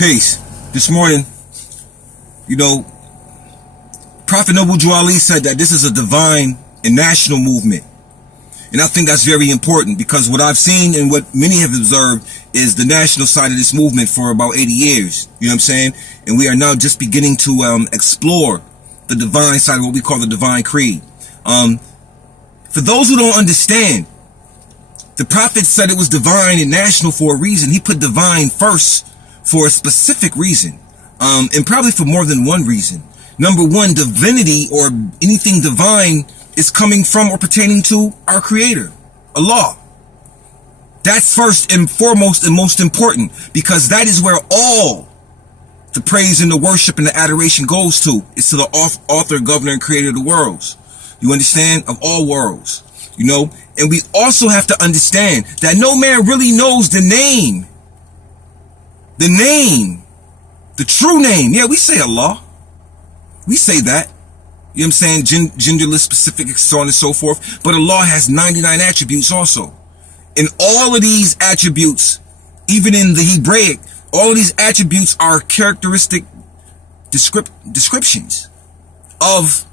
Peace. This morning, Prophet Noble Drew Ali said that this is a divine and national movement. And I think that's very important because what I've seen and what many have observed is the national side of this movement for about 80 years. You know what I'm saying? And we are now just beginning to explore the divine side of what we call the divine creed. For those who don't understand, the prophet said it was divine and national for a reason. He put divine first for a specific reason, and probably for more than one reason. Number one, divinity or anything divine is coming from or pertaining to our Creator, Allah. That's first and foremost and most important, because that is where all the praise and the worship and the adoration goes to. It's to the author, governor, and creator of the worlds. You understand? Of all worlds. And we also have to understand that no man really knows the name. The true name. Yeah, we say Allah. We say that. You know what I'm saying? Genderless, specific, so on and so forth. But Allah has 99 attributes also. And all of these attributes, even in the Hebraic, all of these attributes are characteristic descriptions of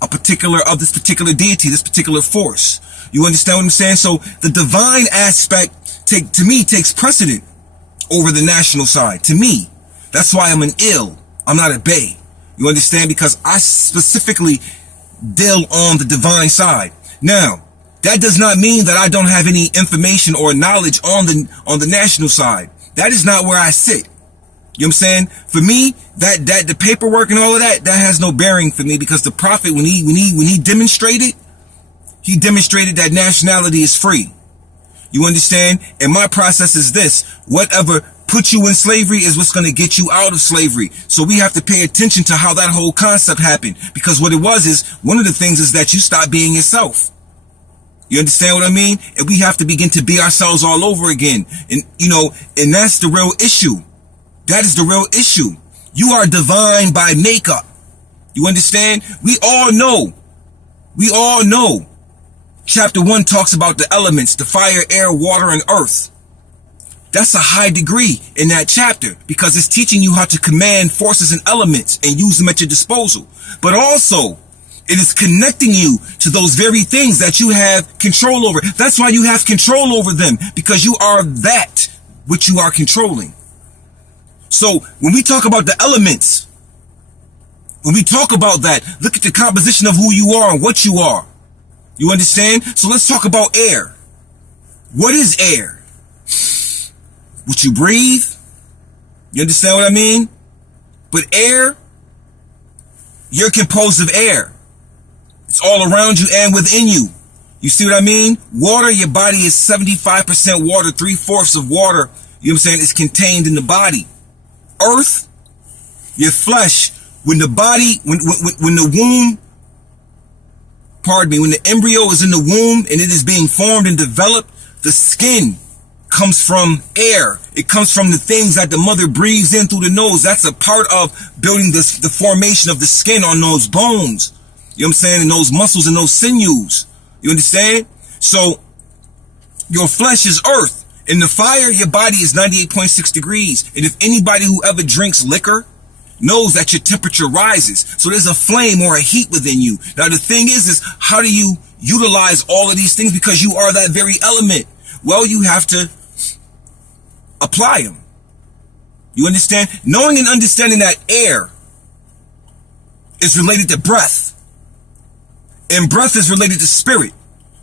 this particular deity, this particular force. You understand what I'm saying? So the divine aspect, to me, takes precedent over the national side. To me, that's why I'm an ill. I'm not a bay. You understand? Because I specifically deal on the divine side. Now, that does not mean that I don't have any information or knowledge on the national side. That is not where I sit. You know what I'm saying? For me, that the paperwork and all of that has no bearing for me, because the prophet, when he demonstrated that nationality is free. You understand? And my process is this: whatever put you in slavery is what's going to get you out of slavery. So we have to pay attention to how that whole concept happened, because what it was is, one of the things is that you stop being yourself. You understand what I mean? And we have to begin to be ourselves all over again. And and that's the real issue. That is the real issue. You are divine by makeup. You understand? We all know. Chapter 1 talks about the elements, the fire, air, water, and earth. That's a high degree in that chapter, because it's teaching you how to command forces and elements and use them at your disposal. But also, it is connecting you to those very things that you have control over. That's why you have control over them, because you are that which you are controlling. So when we talk about the elements, when we talk about that, look at the composition of who you are and what you are. You understand? So let's talk about air. What is air? What you breathe. You understand what I mean? But air, you're composed of air. It's all around you and within you. You see what I mean? Water, your body is 75% water, 3/4 of water. You know what I'm saying? It's contained in the body. Earth, your flesh, when the womb, when the embryo is in the womb and it is being formed and developed, the skin comes from air. It comes from the things that the mother breathes in through the nose. That's a part of building the formation of the skin on those bones. You know what I'm saying? And those muscles and those sinews. You understand? So your flesh is earth. In the fire, your body is 98.6 degrees. And if anybody who ever drinks liquor knows that your temperature rises. So there's a flame or a heat within you. Now the thing is how do you utilize all of these things? Because you are that very element. Well, you have to apply them. You understand? Knowing and understanding that air is related to breath. And breath is related to spirit.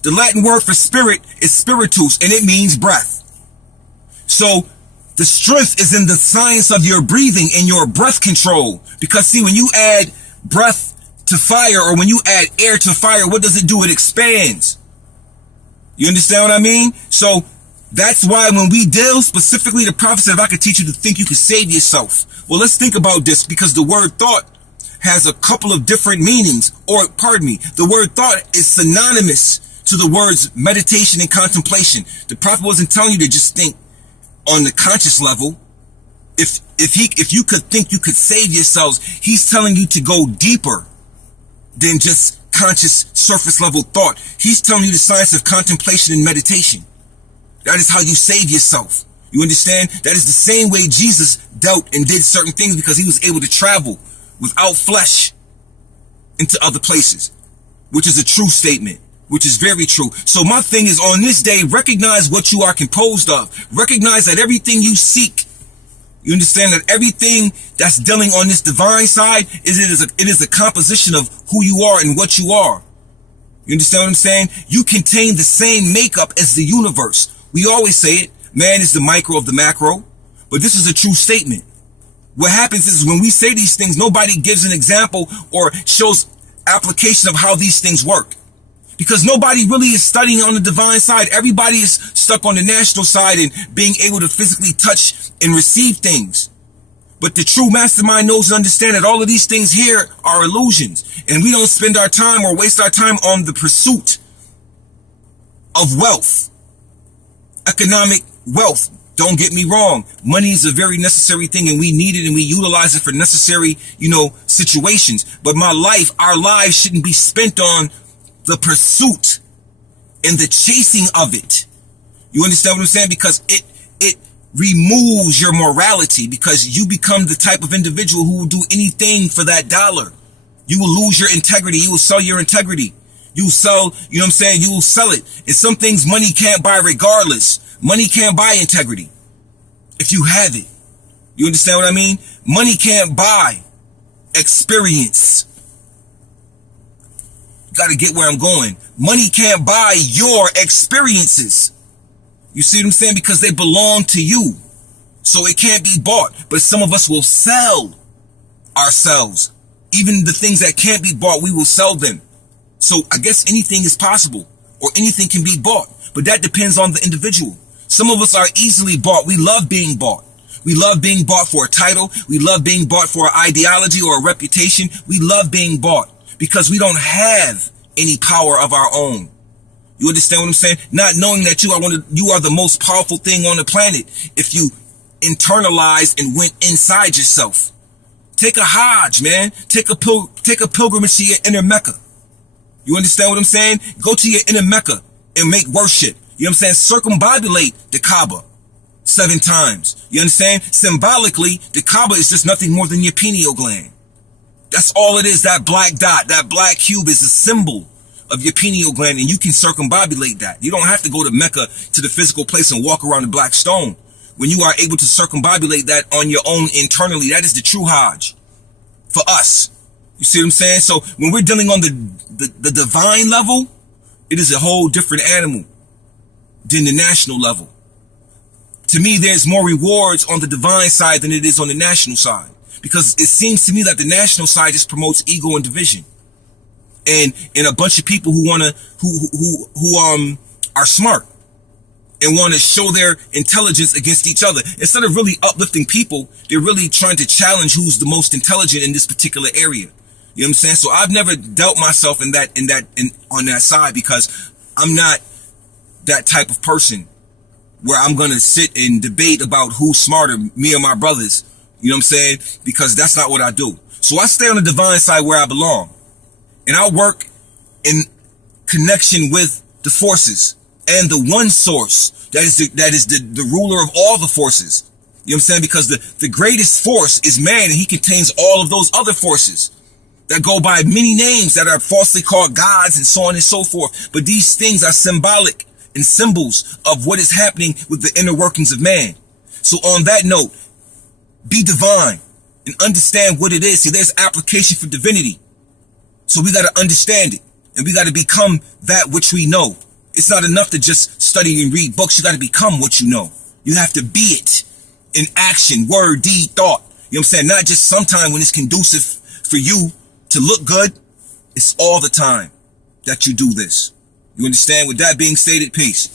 The Latin word for spirit is spiritus, and it means breath. So the strength is in the science of your breathing and your breath control. Because see, when you add breath to fire, or when you add air to fire, what does it do? It expands. You understand what I mean? So that's why when we deal specifically, the prophet said, if I could teach you to think, you could save yourself. Well, let's think about this, because the word thought has a couple of different meanings, or pardon me, the word thought is synonymous to the words meditation and contemplation. The prophet wasn't telling you to just think on the conscious level. If you could think, you could save yourselves. He's telling you to go deeper than just conscious surface level thought. He's telling you the science of contemplation and meditation. That is how you save yourself. You understand? That is the same way Jesus dealt and did certain things because he was able to travel without flesh into other places, which is a true statement, which is very true. So my thing is, on this day, recognize what you are composed of. Recognize that everything you seek, you understand that everything that's dealing on this divine side it is a composition of who you are and what you are. You understand what I'm saying? You contain the same makeup as the universe. We always say it, man is the micro of the macro, but this is a true statement. What happens is when we say these things, nobody gives an example or shows application of how these things work. Because nobody really is studying on the divine side. Everybody is stuck on the national side and being able to physically touch and receive things. But the true mastermind knows and understands that all of these things here are illusions. And we don't spend our time or waste our time on the pursuit of wealth. Economic wealth. Don't get me wrong. Money is a very necessary thing and we need it and we utilize it for necessary, situations. But our lives shouldn't be spent on the pursuit and the chasing of it. You understand what I'm saying? Because it removes your morality, because you become the type of individual who will do anything for that dollar. You will lose your integrity. You will sell your integrity. You will sell, you will sell it. And some things money can't buy regardless. Money can't buy integrity if you have it. You understand what I mean? Money can't buy experience. You got to get where I'm going. Money can't buy your experiences. You see what I'm saying? Because they belong to you. So it can't be bought. But some of us will sell ourselves. Even the things that can't be bought, we will sell them. So I guess anything is possible, or anything can be bought. But that depends on the individual. Some of us are easily bought. We love being bought. We love being bought for a title. We love being bought for an ideology or a reputation. We love being bought because we don't have any power of our own. You understand what I'm saying? Not knowing that you are the most powerful thing on the planet if you internalized and went inside yourself. Take a Hajj, man. Take a pilgrimage to your inner Mecca. You understand what I'm saying? Go to your inner Mecca and make worship. You know what I'm saying? Circumambulate the Kaaba 7 times. You understand? Symbolically, the Kaaba is just nothing more than your pineal gland. That's all it is. That black dot, that black cube is a symbol of your pineal gland, and you can circumambulate that. You don't have to go to Mecca, to the physical place, and walk around the black stone. When you are able to circumambulate that on your own internally, that is the true Hajj for us. You see what I'm saying? So when we're dealing on the divine level, it is a whole different animal than the national level. To me, there's more rewards on the divine side than it is on the national side, because it seems to me that the national side just promotes ego and division, and a bunch of people who are smart and want to show their intelligence against each other. Instead of really uplifting people, they're really trying to challenge who's the most intelligent in this particular area. You know what I'm saying? So I've never dealt myself on that side, because I'm not that type of person where I'm going to sit and debate about who's smarter, me or my brothers. You know what I'm saying? Because that's not what I do. So I stay on the divine side where I belong. And I work in connection with the forces and the one source that is the ruler of all the forces. You know what I'm saying? Because the greatest force is man, and he contains all of those other forces that go by many names that are falsely called gods and so on and so forth. But these things are symbolic and symbols of what is happening with the inner workings of man. So on that note, be divine and understand what it is. See, there's application for divinity. So we got to understand it, and we got to become that which we know. It's not enough to just study and read books. You got to become what you know. You have to be it in action, word, deed, thought. You know what I'm saying? Not just sometime when it's conducive for you to look good. It's all the time that you do this. You understand? With that being stated, peace.